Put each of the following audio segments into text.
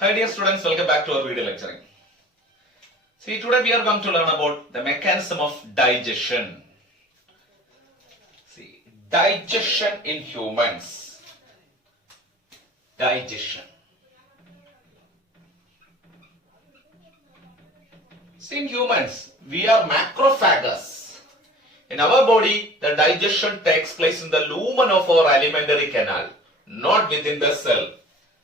Hi dear students, welcome back to our video lecturing. See, today we are going to learn about the mechanism of digestion. See, digestion in humans. Digestion. See, in humans, we are macrophagus. In our body, the digestion takes place in the lumen of our alimentary canal, not within the cell.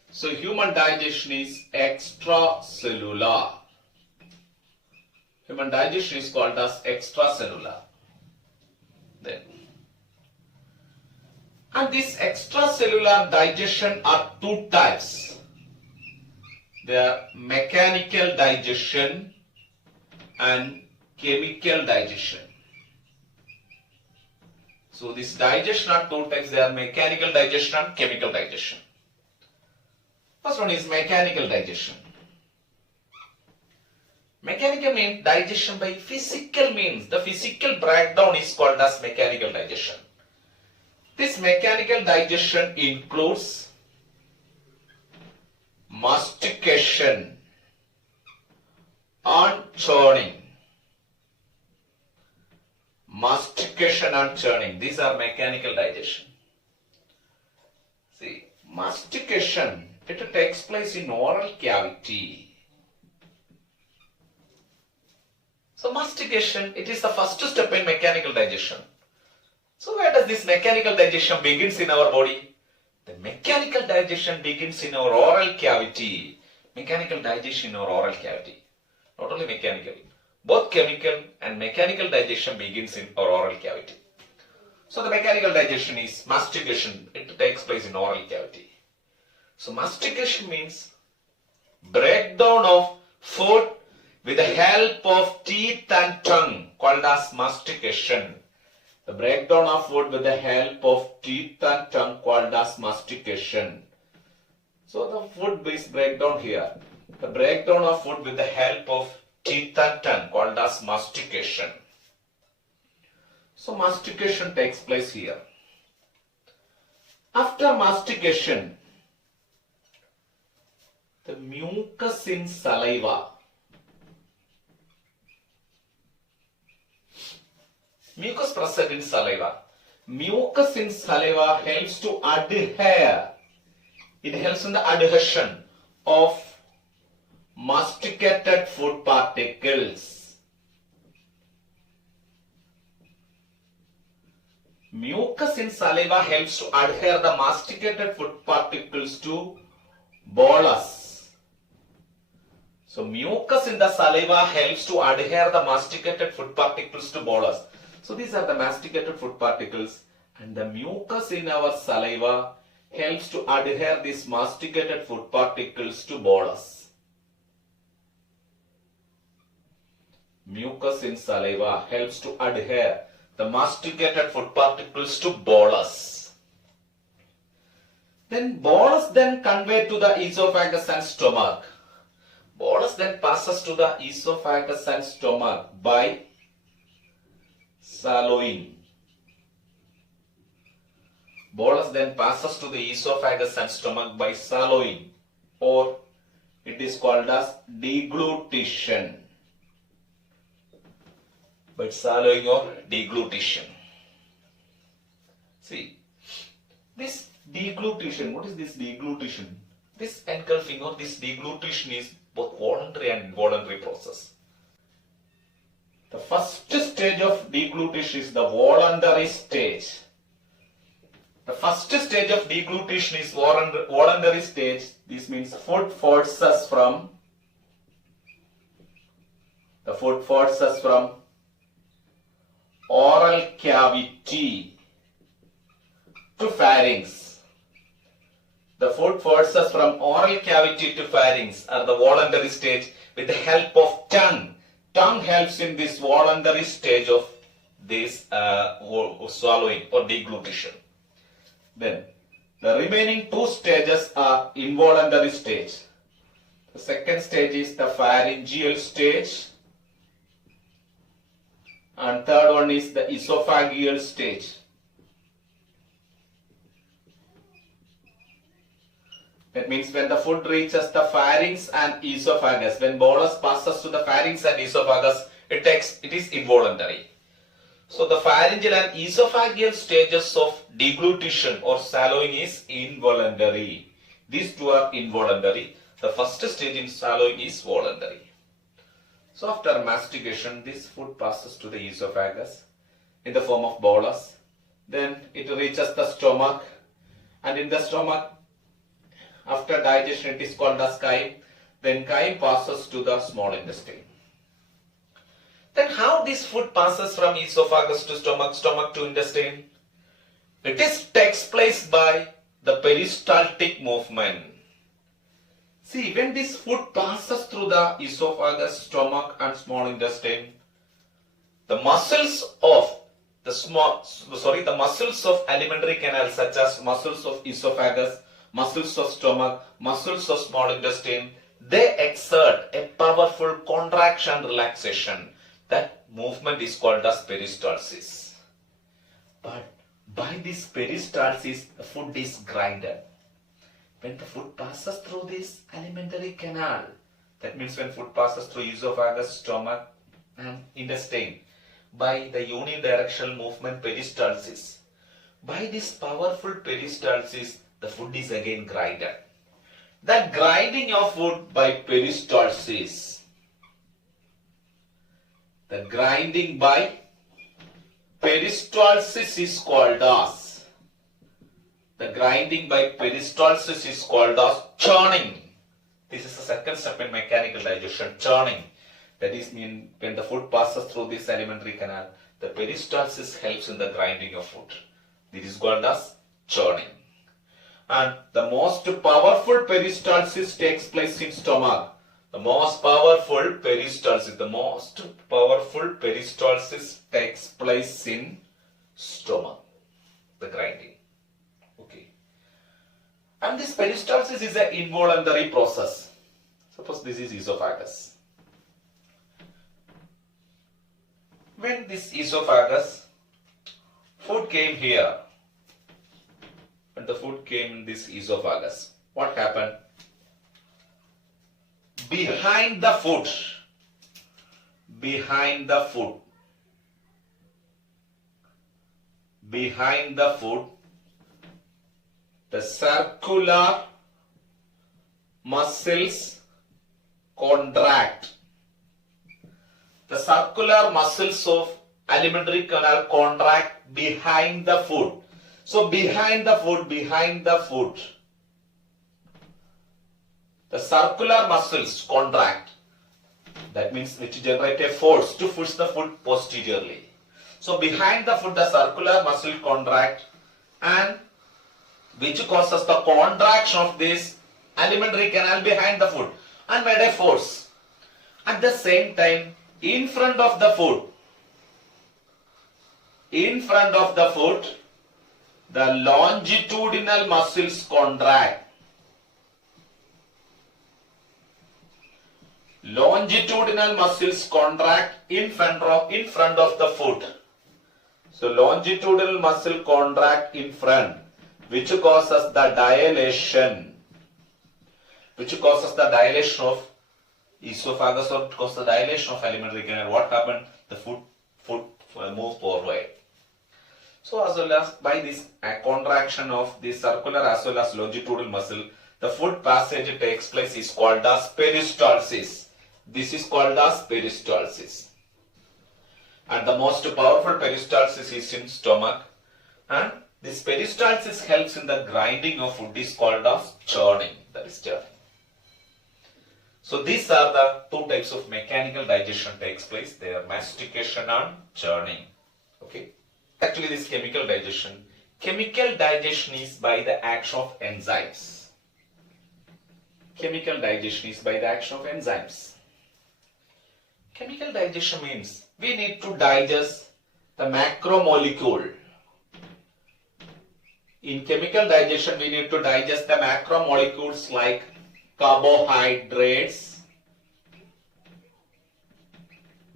So, human digestion is extracellular. Human digestion is called as extracellular. Then, and this extracellular digestion are two types. They are mechanical digestion and chemical digestion. So, this digestion are two types. They are mechanical digestion and chemical digestion. First one is mechanical digestion. Mechanical means digestion by physical means. The physical breakdown is called as mechanical digestion. This mechanical digestion includes mastication and churning. Mastication and churning. These are mechanical digestion. See, mastication, it takes place in oral cavity. So mastication, it is the first step in mechanical digestion. So where does this mechanical digestion begins in our body? The mechanical digestion begins in our oral cavity. Mechanical digestion in our oral cavity. Not only mechanical, both chemical and mechanical digestion begins in our oral cavity. So the mechanical digestion is mastication. It takes place in oral cavity. So mastication means breakdown of food with the help of teeth and tongue, called as mastication. The breakdown of food with the help of teeth and tongue, called as mastication. So the food is breakdown here. The breakdown of food with the help of teeth and tongue, called as mastication. So mastication takes place here. After mastication, the mucus in saliva. Mucus present in saliva. Mucus in saliva helps to adhere. It helps in the adhesion of masticated food particles. Mucus in saliva helps to adhere the masticated food particles to bolus. So mucus in the saliva helps to adhere the masticated food particles to bolus. So these are the masticated food particles, and the mucus in our saliva helps to adhere these masticated food particles to bolus. Mucus in saliva helps to adhere the masticated food particles to bolus. Then bolus then conveyed to the esophagus and stomach. Bolus then passes to the esophagus and stomach by swallowing. Bolus then passes to the esophagus and stomach by swallowing, or it is called as deglutition. By swallowing or deglutition. See, this deglutition, what is this deglutition? This engulfing or this deglutition is both voluntary and involuntary process. The first stage of deglutition is the voluntary stage. The first stage of deglutition is voluntary stage. This means food forces from oral cavity to pharynx. The food forces from oral cavity to pharynx are the voluntary stage with the help of tongue. Tongue helps in this voluntary stage of this swallowing or deglutition. Then the remaining two stages are involuntary stage. The second stage is the pharyngeal stage, and third one is the esophageal stage. That means when the food reaches the pharynx and esophagus, when bolus passes to the pharynx and esophagus, it is involuntary. So the pharyngeal and esophageal stages of deglutition or swallowing is involuntary. These two are involuntary. The first stage in swallowing is voluntary. So after mastication, this food passes to the esophagus in the form of bolus. Then it reaches the stomach, and in the stomach, after digestion, it is called as chyme. Then chyme passes to the small intestine. Then how this food passes from esophagus to stomach, stomach to intestine? It takes place by the peristaltic movement. See, when this food passes through the esophagus, stomach and small intestine, the muscles of the muscles of alimentary canal, such as muscles of esophagus, muscles of stomach, muscles of small intestine, they exert a powerful contraction relaxation. That movement is called as peristalsis. But by this peristalsis, the food is grinded. When the food passes through this alimentary canal, that means when food passes through esophagus, stomach and intestine, by the unidirectional movement peristalsis, by this powerful peristalsis, the food is again grinded. That grinding of food by peristalsis, the grinding by peristalsis is called as, churning. This is the second step in mechanical digestion, churning. That is mean when the food passes through this alimentary canal, the peristalsis helps in the grinding of food. This is called as churning. And the most powerful peristalsis takes place in stomach. The most powerful peristalsis takes place in stomach. The grinding. Okay. And this peristalsis is an involuntary process. Suppose this is esophagus. When this esophagus, food came here, when the food came in this esophagus, what happened? Behind the food, the circular muscles contract. The circular muscles of alimentary canal contract behind the food. So behind the food, the circular muscles contract. That means which generate a force to push the food posteriorly. So behind the food, the circular muscle contract, and which causes the contraction of this alimentary canal behind the food and made a force. At the same time, in front of the food, the longitudinal muscles contract. Longitudinal muscles contract in front of the foot. So longitudinal muscle contract in front, which causes the dilation of esophagus, or causes the dilation of alimentary canal. What happened? The food move forward. So as well as by this contraction of the circular as well as longitudinal muscle, the food passage takes place is called as peristalsis. This is called as peristalsis. And the most powerful peristalsis is in stomach, and this peristalsis helps in the grinding of food is called as churning. That is churning. So these are the two types of mechanical digestion takes place. They are mastication and churning. Okay. Actually, this chemical digestion is by the action of enzymes. Chemical digestion is by the action of enzymes. Chemical digestion means we need to digest the macromolecule. In chemical digestion, we need to digest the macromolecules like carbohydrates,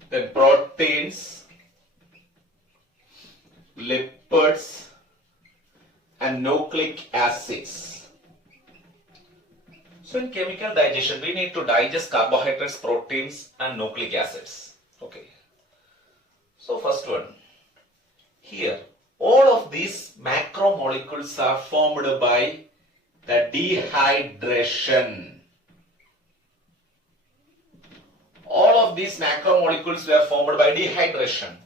then proteins, lipids, and nucleic acids. So in chemical digestion, we need to digest carbohydrates, proteins and nucleic acids. Okay. So first one, here all of these macromolecules are formed by the dehydration. All of these macromolecules were formed by dehydration.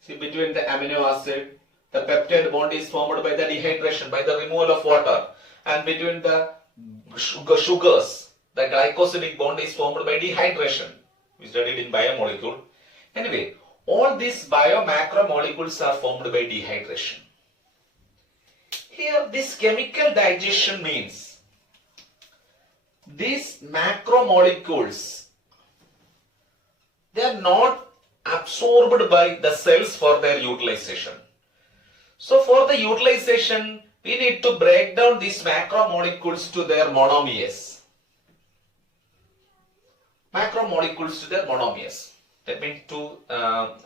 See, between the amino acid, the peptide bond is formed by the dehydration, by the removal of water. And between the sugars, the glycosidic bond is formed by dehydration. We studied in biomolecule. Anyway, all these biomacromolecules are formed by dehydration. Here, this chemical digestion means these macromolecules, they are not absorbed by the cells for their utilization. So for the utilization, we need to break down these macromolecules to their monomers. Macromolecules to their monomers. That means to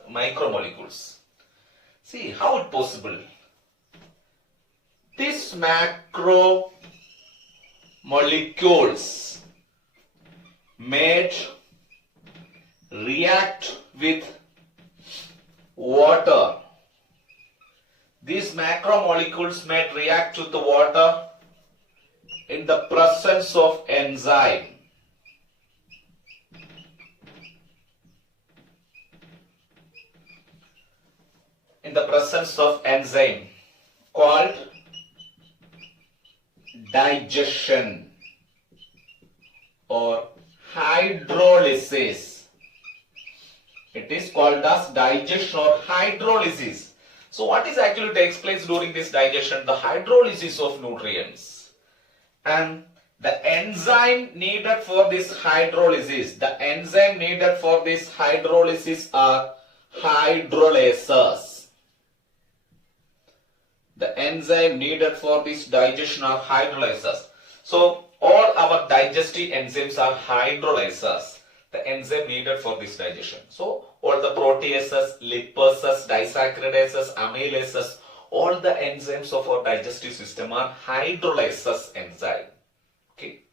micromolecules. See, how it possible? These macromolecules may react with water. These macromolecules may react with the water in the presence of enzyme. In the presence of enzyme called digestion or hydrolysis. It is called as digestion or hydrolysis. So what is actually takes place during this digestion? The hydrolysis of nutrients. And the enzyme needed for this hydrolysis, are hydrolases. The enzyme needed for this digestion are hydrolases. So all our digestive enzymes are hydrolases, the enzyme needed for this digestion. So all the proteases, lipases, disaccharidases, amylases, all the enzymes of our digestive system are hydrolases enzyme. Okay.